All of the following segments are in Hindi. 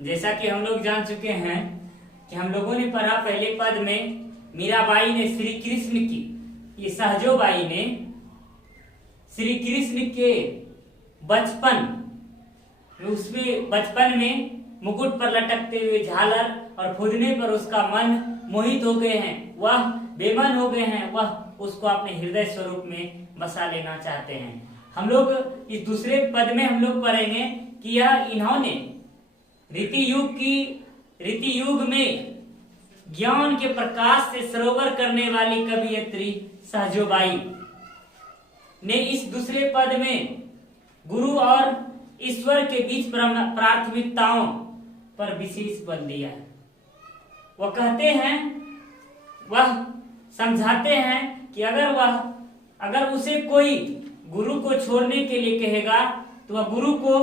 जैसा कि हम लोग जान चुके हैं कि हम लोगों ने पढ़ा पहले पद में मीराबाई ने श्री कृष्ण की, ये सहजोबाई ने श्री कृष्ण के बचपन उसमें बचपन में मुकुट पर लटकते हुए झालर और फूदने पर उसका मन मोहित हो गए हैं, वह बेमन हो गए हैं, वह उसको अपने हृदय स्वरूप में बसा लेना चाहते हैं। हम लोग इस दूसरे पद में हम लोग पढ़ेंगे कि यह इन्होंने रीति युग में ज्ञान के प्रकाश से सरोवर करने वाली कवयित्री सहजोबाई ने इस दूसरे पद में गुरु और ईश्वर के बीच प्राथमिकताओं पर विशेष बल दिया है। वह कहते हैं, वह समझाते हैं कि अगर उसे कोई गुरु को छोड़ने के लिए कहेगा तो वह गुरु को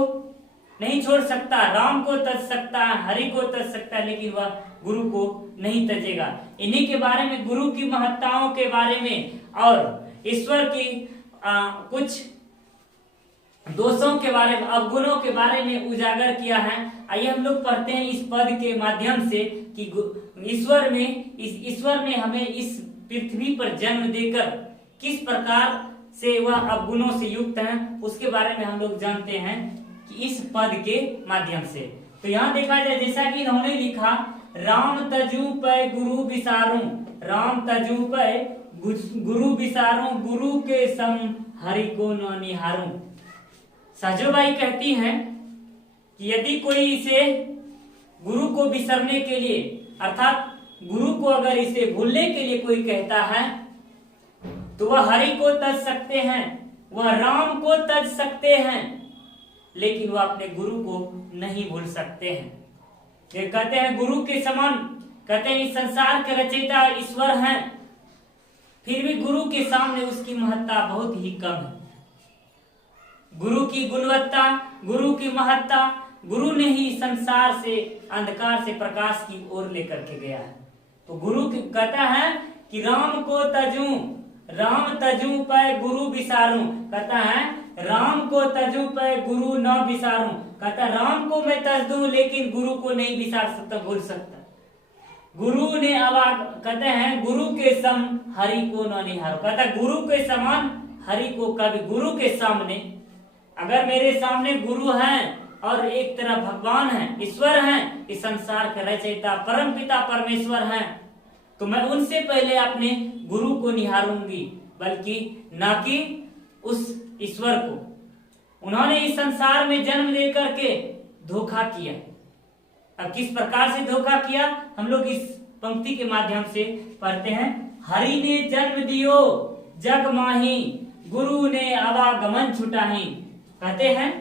नहीं छोड़ सकता, राम को तज सकता है, हरि को तज सकता है, लेकिन वह गुरु को नहीं तजेगा। इन्हीं के बारे में, गुरु की महत्ताओं के बारे में और ईश्वर की कुछ दोषों के बारे में, अवगुणों के बारे में उजागर किया है। आइए हम लोग पढ़ते हैं इस पद के माध्यम से कि ईश्वर ने हमें इस पृथ्वी पर जन्म देकर किस प्रकार से वह अवगुणों से युक्त हैं, उसके बारे में हम लोग जानते हैं कि इस पद के माध्यम से। तो यहाँ देखा जाए, जैसा कि इन्होंने लिखा, राम तजू पै गुरु विसारूं, राम तजू पै गुरु विसारूं, गुरु के सम हरि को न निहारूं। सहजोबाई कहती हैं कि यदि कोई इसे गुरु को बिसरने के लिए, अर्थात गुरु को अगर इसे भूलने के लिए कोई कहता है तो वह हरि को तज सकते हैं, वह राम को तज सकते हैं, लेकिन वह अपने गुरु को नहीं भूल सकते हैं। वे कहते हैं गुरु के समान, कहते हैं इस संसार के रचयिता ईश्वर हैं, फिर भी गुरु के सामने उसकी महत्ता बहुत ही कम है। गुरु की गुणवत्ता, गुरु की महत्ता, गुरु ने ही संसार से, अंधकार से प्रकाश की ओर लेकर के गया है। तो गुरु कहता है कि राम को तजू, राम तजू पै गुरु विसारूं, कहता है राम को तजू पै गुरु न विसारूं, कहता है राम को मैं तज दूं लेकिन गुरु को नहीं विसार सकता, भूल सकता। गुरु ने कहते हैं गुरु के सम हरि को न निहारो, कहता है गुरु के समान हरि को कभी, गुरु के सामने, अगर मेरे सामने गुरु हैं और एक तरफ भगवान है, ईश्वर हैं, इस संसार के रचयिता परम पिता परमेश्वर हैं, तो मैं उनसे पहले अपने गुरु को निहारूंगी, बल्कि ना कि उस ईश्वर को। उन्होंने इस संसार में जन्म लेकर के धोखा किया। अब किस प्रकार से धोखा किया, हम लोग इस पंक्ति के माध्यम से पढ़ते हैं। हरि ने जन्म दियो जग माही, गुरु ने आवागमन छुटाही। कहते हैं,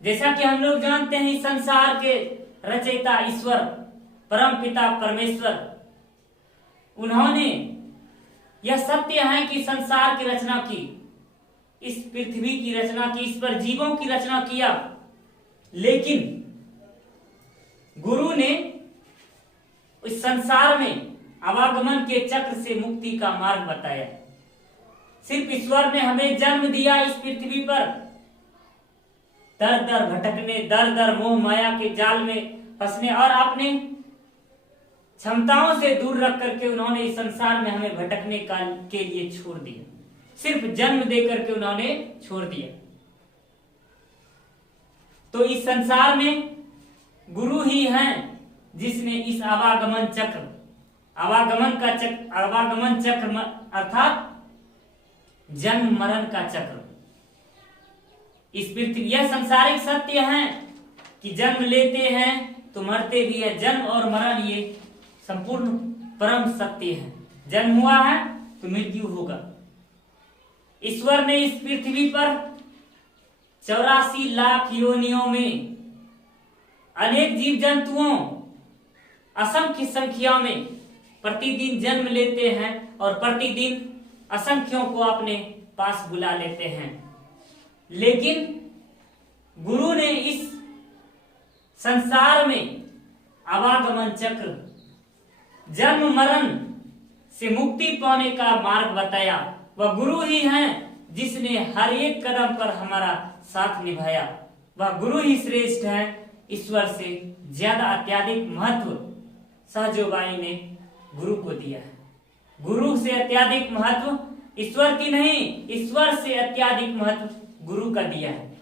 जैसा कि हम लोग जानते हैं, इस संसार के रचयिता ईश्वर परम पिता परमेश्वर, उन्होंने यह सत्य है कि संसार की रचना की, इस पृथ्वी की रचना की, इस पर जीवों की रचना किया, लेकिन गुरु ने इस संसार में आवागमन के चक्र से मुक्ति का मार्ग बताया। सिर्फ ईश्वर ने हमें जन्म दिया इस पृथ्वी पर, दर दर भटकने, दर दर मोह माया के जाल में फंसने और अपने क्षमताओं से दूर रख करके उन्होंने इस संसार में हमें भटकने के लिए छोड़ दिया। सिर्फ जन्म देकर के उन्होंने छोड़ दिया। तो इस संसार में गुरु ही हैं जिसने इस आवागमन चक्र अर्थात जन्म मरण का चक्र, इस पृथ्वी, यह संसारिक सत्य है कि जन्म लेते हैं तो मरते भी है, जन्म और मरण ये संपूर्ण परम सत्य है। जन्म हुआ है तो मृत्यु होगा। ईश्वर ने इस पृथ्वी पर 84 लाख योनियों में अनेक जीव जंतुओं असंख्य संख्या में प्रतिदिन जन्म लेते हैं और प्रतिदिन असंख्यों को अपने पास बुला लेते हैं, लेकिन गुरु ने इस संसार में आवागमन चक्र, जन्म मरण से मुक्ति पाने का मार्ग बताया। वह गुरु ही हैं जिसने हर एक कदम पर हमारा साथ निभाया। वह गुरु ही श्रेष्ठ है। ईश्वर से ज्यादा अत्यधिक महत्व सहजोबाई ने गुरु को दिया है। गुरु से अत्यधिक महत्व ईश्वर की नहीं, ईश्वर से अत्यधिक महत्व गुरु का दिया है।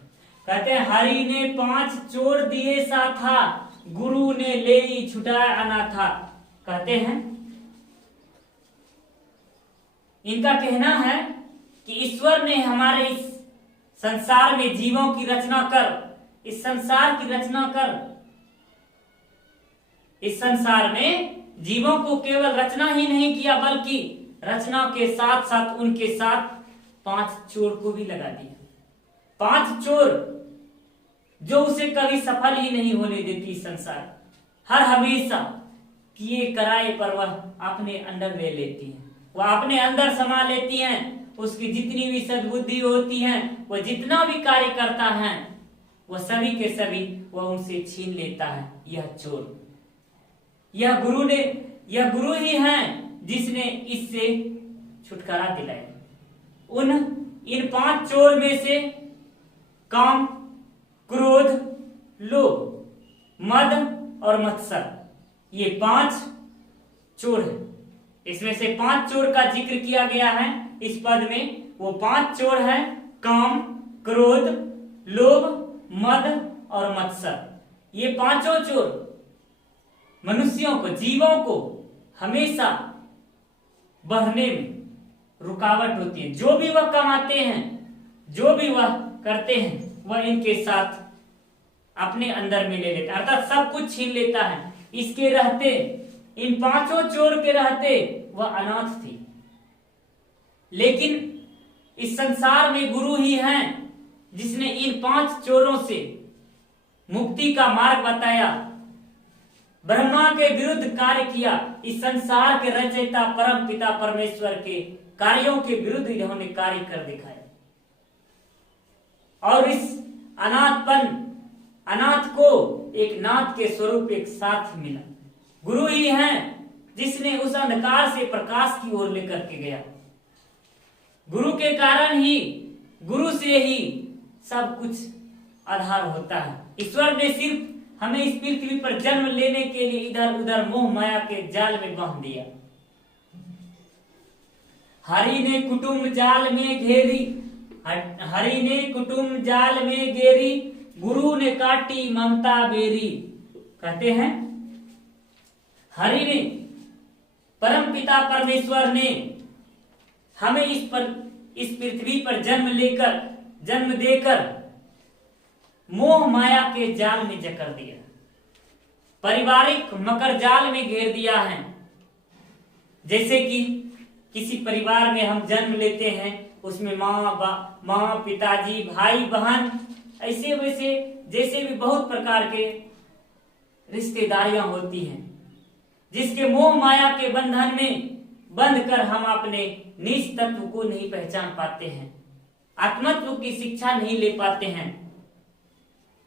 कहते हैं हरि ने 5 चोर दिए सा था, गुरु ने ले छुटाया अनाथा। कहते हैं इनका कहना है कि ईश्वर ने हमारे इस संसार में जीवों की रचना कर, इस संसार की रचना कर, इस संसार में जीवों को केवल रचना ही नहीं किया बल्कि रचना के साथ साथ उनके साथ 5 चोर को भी लगा दिया। 5 चोर जो उसे कभी सफल ही नहीं होने देती संसार, हर हमेशा किए कराए पर वह अपने अंदर ले लेती है, वह अपने अंदर समा लेती हैं। उसकी जितनी भी सद्बुद्धि होती है, वह जितना भी कार्य करता है, वह सभी के सभी वह उनसे छीन लेता है। यह चोर, यह गुरु ही है जिसने इससे छुटकारा दिलाया। इन 5 चोर में से काम, क्रोध, लोभ, मद और मत्सर, ये 5 चोर है। इसमें से 5 चोर का जिक्र किया गया है इस पद में। वो 5 चोर है काम, क्रोध, लोभ, मद और मत्सर। ये 5 चोर मनुष्यों को, जीवों को हमेशा बढ़ने में रुकावट होती है। जो भी वह कमाते हैं, जो भी वह करते हैं, वह इनके साथ अपने अंदर में ले लेता है, अर्थात सब कुछ छीन लेता है। इसके रहते, इन 5 चोर के रहते वह अनाथ थी। लेकिन इस संसार में गुरु ही हैं जिसने इन 5 चोरों से मुक्ति का मार्ग बताया, ब्रह्मा के विरुद्ध कार्य किया। इस संसार के रचयिता परम पिता परमेश्वर के कार्यों के विरुद्ध इन्होंने कार्य कर दिखाया। और इस अनाथ को एक नाथ के स्वरूप एक साथ मिला। गुरु ही हैं जिसने उस अंधकार से प्रकाश की ओर लेकर के गया। गुरु के कारण ही, गुरु से ही सब कुछ आधार होता है। ईश्वर ने सिर्फ हमें इस पृथ्वी पर जन्म लेने के लिए इधर उधर मोह माया के जाल में बांध दिया। हरि ने कुटुंब जाल में घेरी, हरि ने कुटुंब जाल में घेरी, गुरु ने काटी ममता बेरी। कहते हैं हरि ने, परम पिता परमेश्वर ने हमें इस पृथ्वी पर जन्म देकर मोह माया के जाल में जकड़ दिया, पारिवारिक मकर जाल में घेर दिया है। जैसे कि किसी परिवार में हम जन्म लेते हैं, उसमें माँ, पिताजी, भाई, बहन, ऐसे वैसे जैसे भी बहुत प्रकार के रिश्तेदारियां होती हैं, जिसके मोह माया के बंधन में बंध कर हम अपने निज तत्व को नहीं पहचान पाते हैं, आत्मत्व की शिक्षा नहीं ले पाते हैं।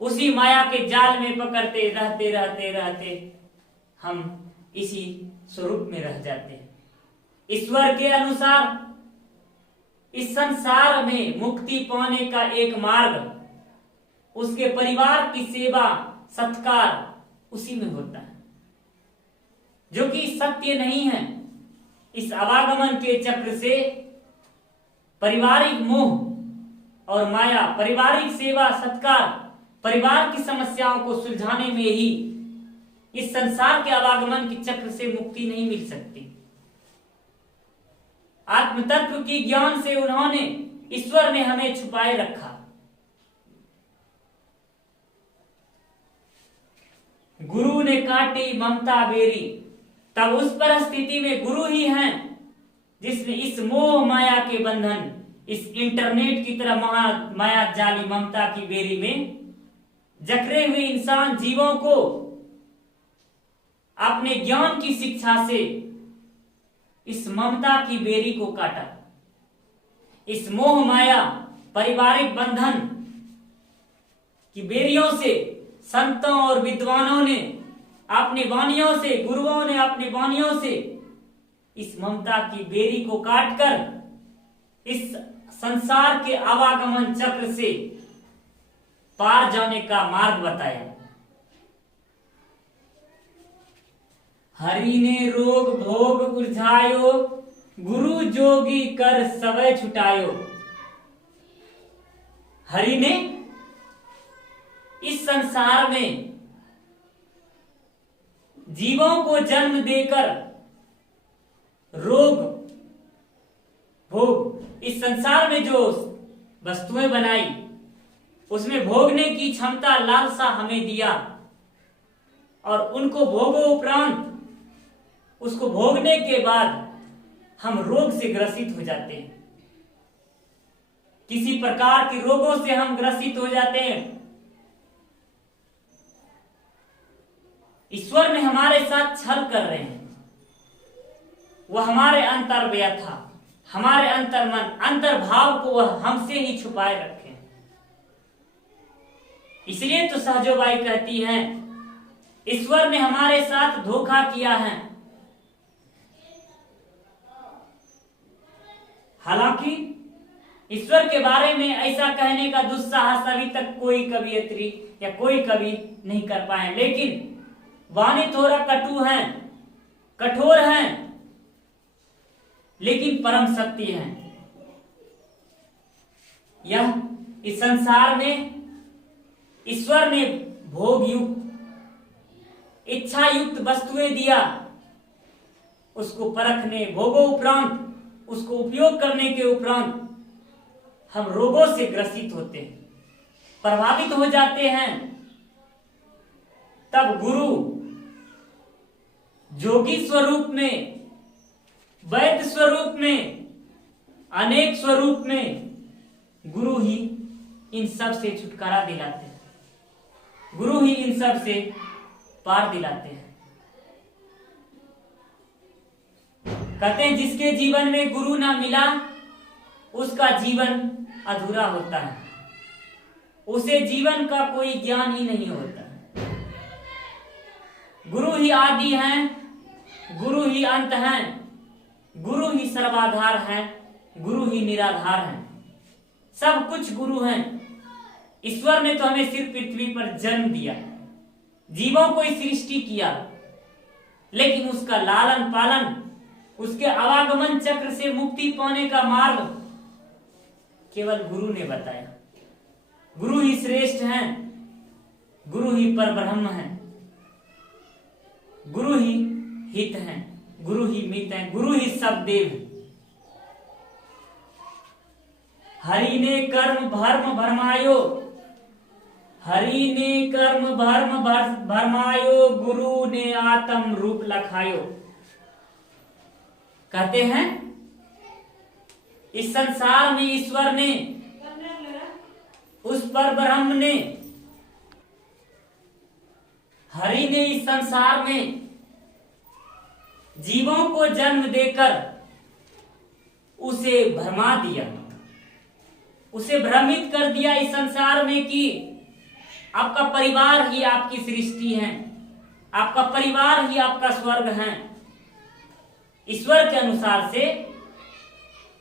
उसी माया के जाल में पकड़ते रहते हम इसी स्वरूप में रह जाते हैं। ईश्वर के अनुसार इस संसार में मुक्ति पाने का एक मार्ग उसके परिवार की सेवा सत्कार उसी में होता है, जो कि सत्य नहीं है। इस आवागमन के चक्र से पारिवारिक मोह और माया, पारिवारिक सेवा सत्कार, परिवार की समस्याओं को सुलझाने में ही इस संसार के आवागमन के चक्र से मुक्ति नहीं मिल सकती। आत्म तत्व की ज्ञान से उन्होंने, ईश्वर ने हमें छुपाए रखा। गुरु ने काटी ममता बेरी, तब उस परिस्थिति में गुरु ही हैं जिसने इस मोह माया के बंधन, इस इंटरनेट की तरह माया जाली ममता की बेरी में जकड़े हुए इंसान जीवों को अपने ज्ञान की शिक्षा से इस ममता की बेरी को काटा। इस मोह माया पारिवारिक बंधन की बेरियों से संतों और विद्वानों ने अपनी वाणियों से, गुरुओं ने अपनी वाणियों से इस ममता की बेरी को काटकर इस संसार के आवागमन चक्र से पार जाने का मार्ग बताया। हरि ने रोग भोग उलझायो, गुरु जोगी कर सवै छुटायो। हरि ने इस संसार में जीवों को जन्म देकर रोग भोग, इस संसार में जो वस्तुएं बनाई उसमें भोगने की क्षमता लालसा हमें दिया, और उनको भोगो उपरांत उसको भोगने के बाद हम रोग से ग्रसित हो जाते हैं, किसी प्रकार के रोगों से हम ग्रसित हो जाते हैं। ईश्वर ने हमारे साथ छल कर रहे हैं, वह हमारे अंतर व्यथा, हमारे अंतर मन, अंतर भाव को वह हमसे ही छुपाए रखे हैं। इसलिए तो सहजोबाई कहती हैं, ईश्वर ने हमारे साथ धोखा किया है। हालांकि ईश्वर के बारे में ऐसा कहने का दुस्साहस अभी तक कोई कवियत्री या कोई कवि नहीं कर पाए, लेकिन वाणी थोड़ा कटु है, कठोर है, लेकिन परम सत्य है। यह इस संसार में ईश्वर ने भोग युक्त, इच्छा युक्त वस्तुएं दिया, उसको परखने, भोगों उपरांत उसको उपयोग करने के उपरांत हम रोगों से ग्रसित होते हैं, प्रभावित हो जाते हैं। तब गुरु जोगी स्वरूप में, वैद्य स्वरूप में, अनेक स्वरूप में गुरु ही इन सब से छुटकारा दिलाते हैं, गुरु ही इन सब से पार दिलाते हैं। कहते हैं जिसके जीवन में गुरु ना मिला उसका जीवन अधूरा होता है, उसे जीवन का कोई ज्ञान ही नहीं होता। गुरु ही आदि हैं, गुरु ही अंत हैं, गुरु ही सर्वाधार हैं, गुरु ही निराधार हैं, सब कुछ गुरु हैं। ईश्वर ने तो हमें सिर्फ पृथ्वी पर जन्म दिया, जीवों को सृष्टि किया, लेकिन उसका लालन पालन, उसके आवागमन चक्र से मुक्ति पाने का मार्ग केवल गुरु ने बताया। गुरु ही श्रेष्ठ हैं, गुरु ही परब्रह्म हैं, गुरु ही हित हैं, गुरु ही मित हैं, गुरु ही सब देव हैं। हरि ने कर्म भर्म भरमायो, हरि ने कर्म भर्म भरमायो, गुरु ने आत्म रूप लखायो। कहते हैं इस संसार में ईश्वर ने, उस परब्रह्म ने, हरि ने इस संसार में जीवों को जन्म देकर उसे भरमा दिया, उसे भ्रमित कर दिया इस संसार में कि आपका परिवार ही आपकी सृष्टि है, आपका परिवार ही आपका स्वर्ग है। ईश्वर के अनुसार से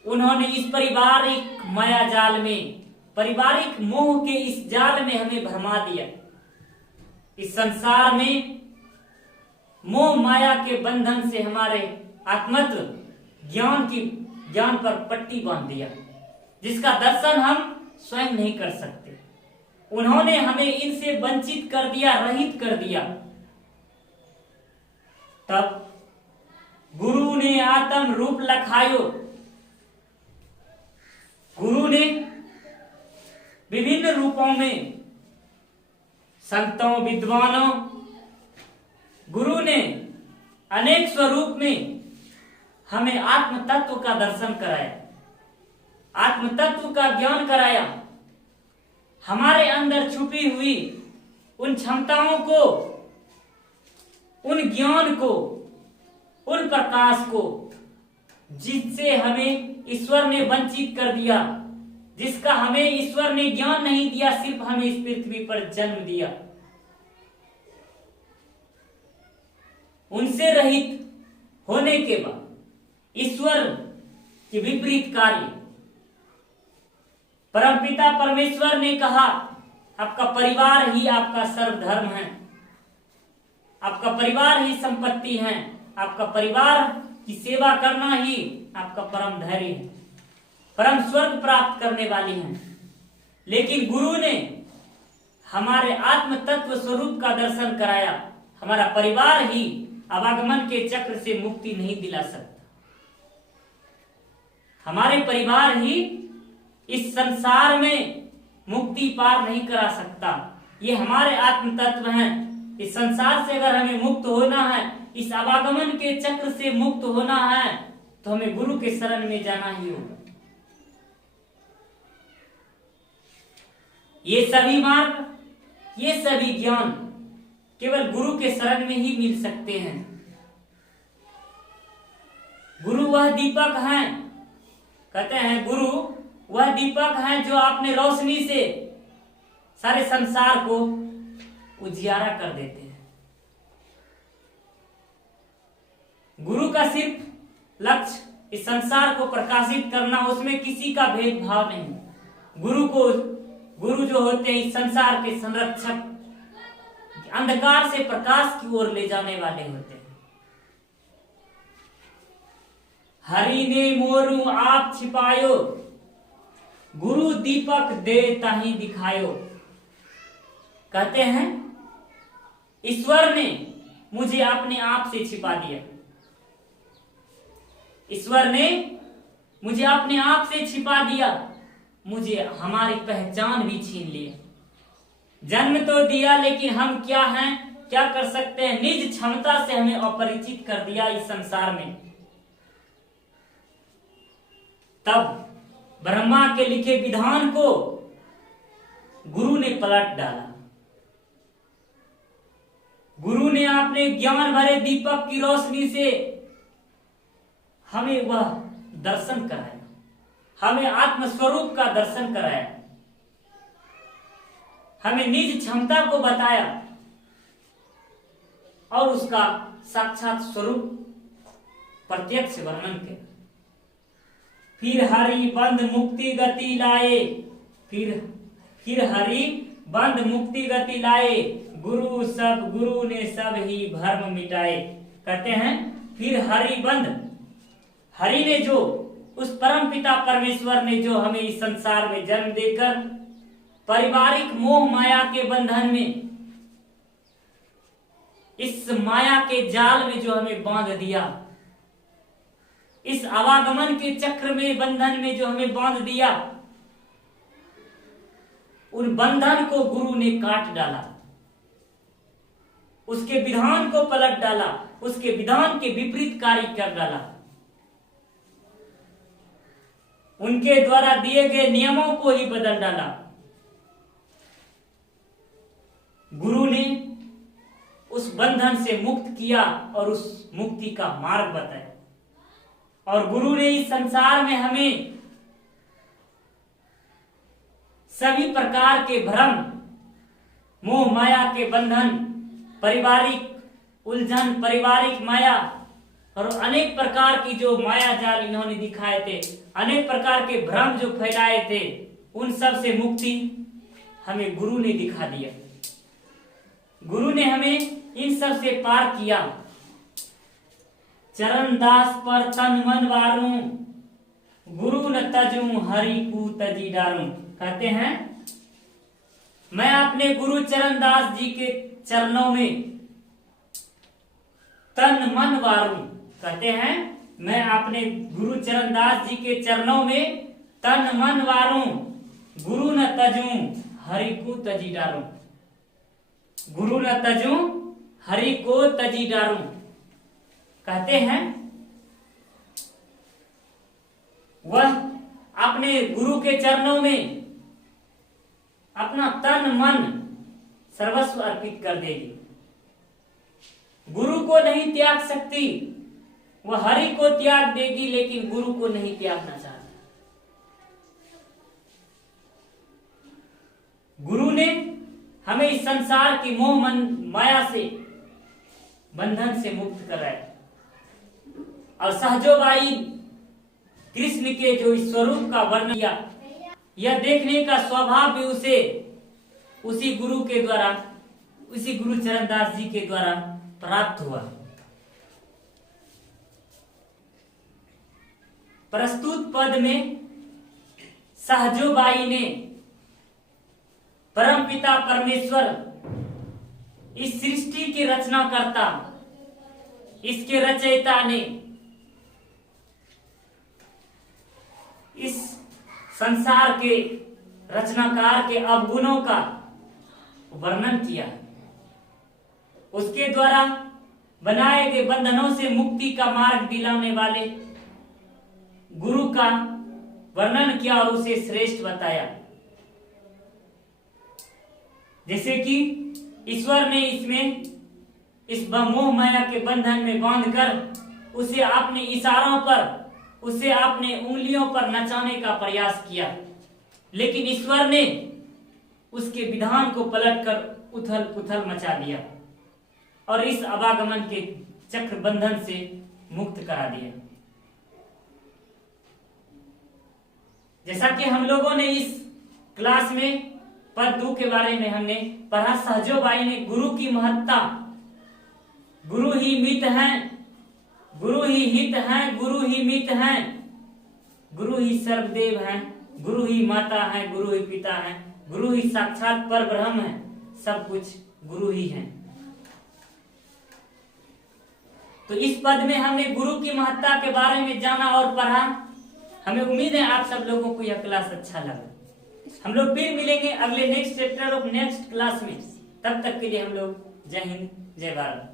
उन्होंने इस पारिवारिक माया जाल में, पारिवारिक मोह के इस जाल में हमें भरमा दिया। इस संसार में मोह माया के बंधन से हमारे आत्मत्व ज्ञान पर पट्टी बांध दिया, जिसका दर्शन हम स्वयं नहीं कर सकते। उन्होंने हमें इनसे वंचित कर दिया, रहित कर दिया। तब गुरु ने आत्म रूप लखायो, गुरु ने विभिन्न रूपों में, संतों विद्वानों, गुरु ने अनेक स्वरूप में हमें आत्म तत्व का दर्शन कराया, आत्म तत्व का ज्ञान कराया, हमारे अंदर छुपी हुई उन क्षमताओं को, उन ज्ञान को, उन प्रकाश को, जिससे हमें ईश्वर ने वंचित कर दिया, जिसका हमें ईश्वर ने ज्ञान नहीं दिया, सिर्फ हमें इस पृथ्वी पर जन्म दिया। उनसे रहित होने के बाद ईश्वर के विपरीत कार्य, परमपिता परमेश्वर ने कहा आपका परिवार ही आपका सर्वधर्म है, आपका परिवार ही संपत्ति है, आपका परिवार की सेवा करना ही आपका परम धैर्य है, परम स्वर्ग प्राप्त करने वाली है। लेकिन गुरु ने हमारे आत्म तत्व स्वरूप का दर्शन कराया। हमारा परिवार ही आवागमन के चक्र से मुक्ति नहीं दिला सकता। हमारे परिवार ही इस संसार में मुक्ति पार नहीं करा सकता। ये हमारे आत्म तत्व हैं। इस संसार से अगर हमें मुक्त होना है, इस आवागमन के चक्र से मुक्त होना है, तो हमें गुरु के शरण में जाना ही होगा। ये सभी मार्ग, ये सभी ज्ञान केवल गुरु के शरण में ही मिल सकते हैं। गुरु वह दीपक हैं, कहते हैं गुरु वह दीपक हैं जो आपने रोशनी से सारे संसार को उजियारा कर देते हैं। गुरु का सिर्फ लक्ष्य इस संसार को प्रकाशित करना, उसमें किसी का भेदभाव नहीं। गुरु जो होते हैं इस संसार के संरक्षक, अंधकार से प्रकाश की ओर ले जाने वाले होते हैं। हरि ने मोरू आप छिपायो, गुरु दीपक दे ताही दिखायो। कहते हैं ईश्वर ने मुझे अपने आप से छिपा दिया। ईश्वर ने मुझे अपने आप से छिपा दिया, मुझे हमारी पहचान भी छीन लिया। जन्म तो दिया, लेकिन हम क्या हैं, क्या कर सकते हैं, निज क्षमता से हमें अपरिचित कर दिया इस संसार में। तब ब्रह्मा के लिखे विधान को गुरु ने पलट डाला। गुरु ने अपने ज्ञान भरे दीपक की रोशनी से हमें वह दर्शन कराया, हमें आत्म स्वरूप का दर्शन कराया, हमें निज क्षमता को बताया और उसका साक्षात स्वरूप प्रत्यक्ष वर्णन किया। फिर हरि बंद मुक्ति गति लाए, फिर हरि बंद मुक्ति गति लाए, गुरु ने सब ही भर्म मिटाए। कहते हैं फिर हरि बंद, हरि ने जो, उस परम पिता परमेश्वर ने जो हमें इस संसार में जन्म देकर पारिवारिक मोह माया के बंधन में, इस माया के जाल में जो हमें बांध दिया, इस आवागमन के चक्र में, बंधन में जो हमें बांध दिया, उन बंधन को गुरु ने काट डाला, उसके विधान को पलट डाला, उसके विधान के विपरीत कार्य कर डाला। उनके द्वारा दिए गए नियमों को ही बदल डाला। गुरु ने उस बंधन से मुक्त किया और उस मुक्ति का मार्ग बताया। और गुरु ने इस संसार में हमें सभी प्रकार के भ्रम, मोह माया के बंधन, पारिवारिक उलझन, पारिवारिक माया और अनेक प्रकार की जो माया जाल इन्होंने दिखाए थे, अनेक प्रकार के भ्रम जो फैलाए थे, उन सब से मुक्ति हमें गुरु ने दिखा दिया। गुरु ने हमें इन सब से पार किया। चरण दास पर तन मन वारूं, गुरु न तजूं हरि कू तजी डारूं। कहते हैं मैं अपने गुरु चरण दास जी के चरणों में तन मन वारूं। कहते हैं मैं अपने गुरु चरण दास जी के चरणों में तन मन वारूं, गुरु न तजूं हरि को तजी डारूं। गुरु न तजूं हरि को तजी डारूं। कहते हैं वह अपने गुरु के चरणों में अपना तन मन सर्वस्व अर्पित कर देगी। गुरु को नहीं त्याग सकती, वह हरि को त्याग देगी, लेकिन गुरु को नहीं त्यागना चाहती। गुरु ने हमें इस संसार की मोह माया से, बंधन से मुक्त कराया। और सहजोबाई कृष्ण के जो इस स्वरूप का वर्णन किया, यह देखने का स्वभाव भी उसे उसी गुरु के द्वारा, उसी गुरु चरणदास जी के द्वारा प्राप्त हुआ। प्रस्तुत पद में सहजोबाई ने परमपिता परमेश्वर, इस सृष्टि के रचनाकर्ता, इसके रचयिता ने इस संसार के रचनाकार के अवगुणों का वर्णन किया। उसके द्वारा बनाए गए बंधनों से मुक्ति का मार्ग दिलाने वाले गुरु का वर्णन किया और उसे श्रेष्ठ बताया। जैसे कि ईश्वर ने इसमें इस मोह माया के बंधन में बांधकर उसे अपने इशारों पर, उसे अपने उंगलियों पर नचाने का प्रयास किया, लेकिन ईश्वर ने उसके विधान को पलटकर उथल पुथल मचा दिया और इस अवागमन के चक्र बंधन से मुक्त करा दिया। जैसा कि हम लोगों ने इस क्लास में पद 2 के बारे में हमने पढ़ा, सहजोबाई ने गुरु की महत्ता, गुरु ही मित हैं, गुरु ही हित हैं, गुरु ही मित हैं, गुरु ही सर्वदेव हैं, गुरु ही माता हैं, गुरु ही पिता हैं, गुरु ही साक्षात पर ब्रह्म है, सब कुछ गुरु ही हैं। तो इस पद में हमने गुरु की महत्ता के बारे में जाना और पढ़ा। हमें उम्मीद है आप सब लोगों को यह क्लास अच्छा लगा। हम लोग फिर मिलेंगे अगले next chapter of next class में। तब तक के लिए हम लोग जय हिंद, जय भारत।